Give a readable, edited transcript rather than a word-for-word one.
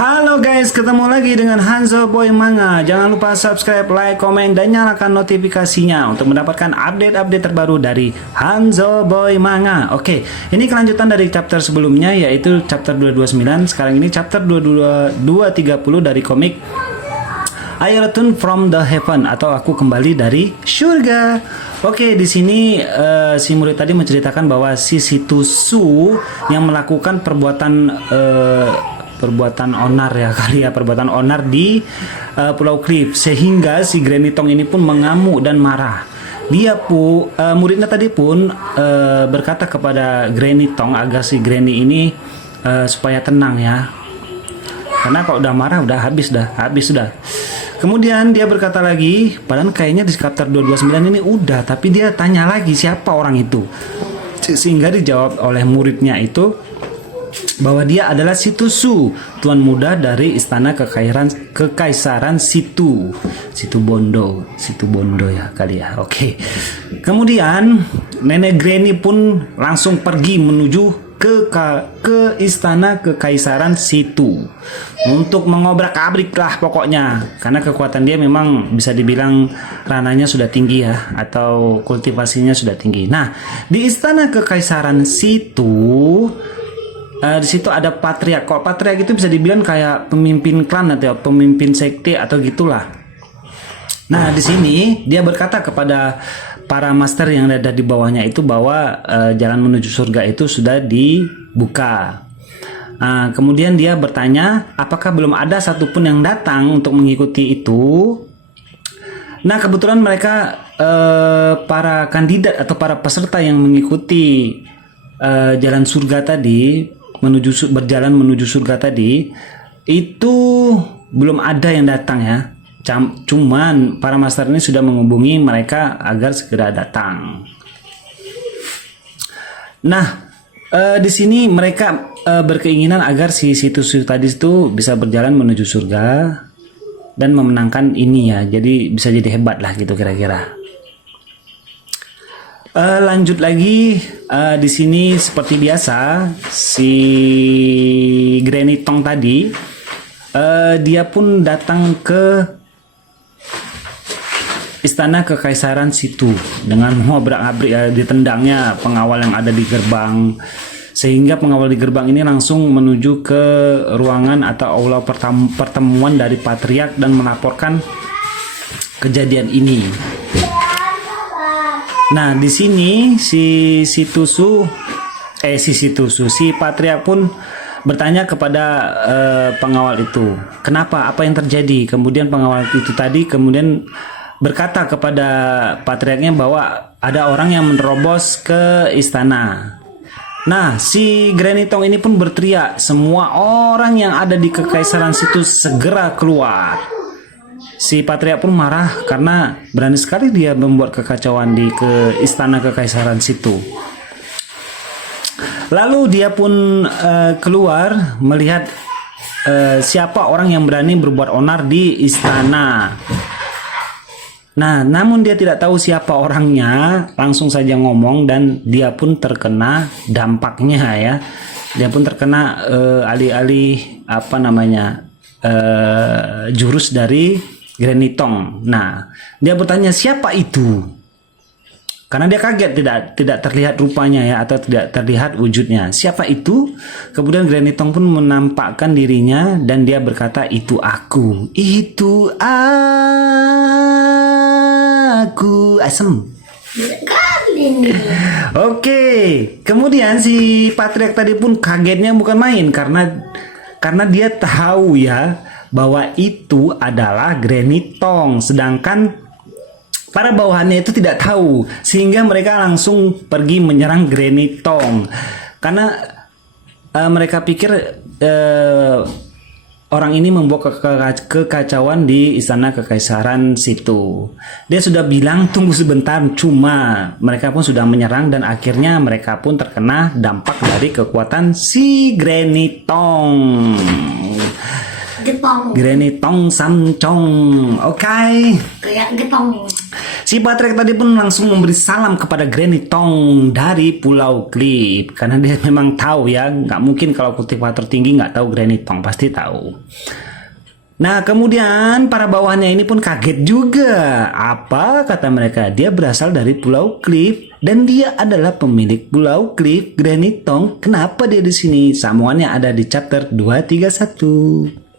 Halo guys, ketemu lagi dengan Hanzo Boy Manga. Jangan lupa subscribe, like, komen, dan nyalakan notifikasinya untuk mendapatkan update-update terbaru dari Hanzo Boy Manga. Oke, ini kelanjutan dari chapter sebelumnya, yaitu chapter 229. Sekarang ini chapter 230 dari komik I Return from the Heaven, atau Aku Kembali dari Surga. Oke, di sini si murid tadi menceritakan bahwa si Situsu yang melakukan perbuatan onar ya kali ya, perbuatan onar di Pulau Cliff, sehingga si Granny Tong ini pun mengamuk dan marah. Dia pun muridnya tadi pun berkata kepada Granny Tong agar si Granny ini supaya tenang ya, karena kalau udah marah udah habis sudah. Kemudian dia berkata lagi, padahal kayaknya di chapter 229 ini udah, tapi dia tanya lagi siapa orang itu, sehingga dijawab oleh muridnya itu bahwa dia adalah Situsu, tuan muda dari istana kekaisaran Situ Bondo ya kali ya. Oke. Kemudian nenek Granny pun langsung pergi menuju ke istana kekaisaran Situ untuk mengobrak-abrik lah pokoknya, karena kekuatan dia memang bisa dibilang rananya sudah tinggi ya, atau kultivasinya sudah tinggi. Nah, di istana kekaisaran Situ di situ ada patriark. Kalau patriark itu bisa dibilang kayak pemimpin klan atau pemimpin sekte atau gitulah. Nah, di sini dia berkata kepada para master yang ada di bawahnya itu bahwa jalan menuju surga itu sudah dibuka. Kemudian dia bertanya, apakah belum ada satupun yang datang untuk mengikuti itu? Nah, kebetulan mereka para kandidat atau para peserta yang mengikuti jalan surga tadi, berjalan menuju surga tadi, itu belum ada yang datang ya. Cuman para master ini sudah menghubungi mereka agar segera datang. Nah, di sini mereka berkeinginan agar si Situsu tadi itu bisa berjalan menuju surga dan memenangkan ini ya. Jadi bisa jadi hebat lah gitu kira-kira. Lanjut lagi, di sini seperti biasa si Granny Tong tadi dia pun datang ke istana kekaisaran Situ dengan mengobrak-abrik, ditendangnya pengawal yang ada di gerbang, sehingga pengawal di gerbang ini langsung menuju ke ruangan atau aula pertemuan dari patriark dan melaporkan kejadian ini. Nah, di sini si patriark pun bertanya kepada pengawal itu, kenapa, apa yang terjadi? Kemudian pengawal itu tadi kemudian berkata kepada patriarknya bahwa ada orang yang menerobos ke istana. Nah, si Granny Tong ini pun berteriak, semua orang yang ada di kekaisaran situ segera keluar. Si patriark pun marah karena berani sekali dia membuat kekacauan di istana kekaisaran situ. Lalu dia pun keluar melihat siapa orang yang berani berbuat onar di istana. Nah, namun dia tidak tahu siapa orangnya, langsung saja ngomong dan dia pun terkena dampaknya ya. Dia pun terkena alih-alih jurus dari Granny Tong. Nah, dia bertanya siapa itu? Karena dia kaget tidak terlihat rupanya ya, atau tidak terlihat wujudnya. Siapa itu? Kemudian Granny Tong pun menampakkan dirinya dan dia berkata, itu aku. Itu aku. Asem. Oke. Kemudian si patriark tadi pun kagetnya bukan main karena dia tahu ya bahwa itu adalah Granny Tong, sedangkan para bawahannya itu tidak tahu, sehingga mereka langsung pergi menyerang Granny Tong karena mereka pikir orang ini membawa kekacauan di istana kekaisaran situ. Dia sudah bilang tunggu sebentar, cuma mereka pun sudah menyerang dan akhirnya mereka pun terkena dampak dari kekuatan si Granny Tong. Granny Tong Samcong. Oke. Kayak getong. Si Patrick tadi pun langsung memberi salam kepada Granny Tong dari Pulau Cliff, karena dia memang tahu ya, nggak mungkin kalau kultivator tinggi nggak tahu Granny Tong, pasti tahu. Nah, kemudian para bawahannya ini pun kaget juga. Apa kata mereka? Dia berasal dari Pulau Cliff dan dia adalah pemilik Pulau Cliff, Granny Tong. Kenapa dia di sini? Sambungannya ada di chapter 231.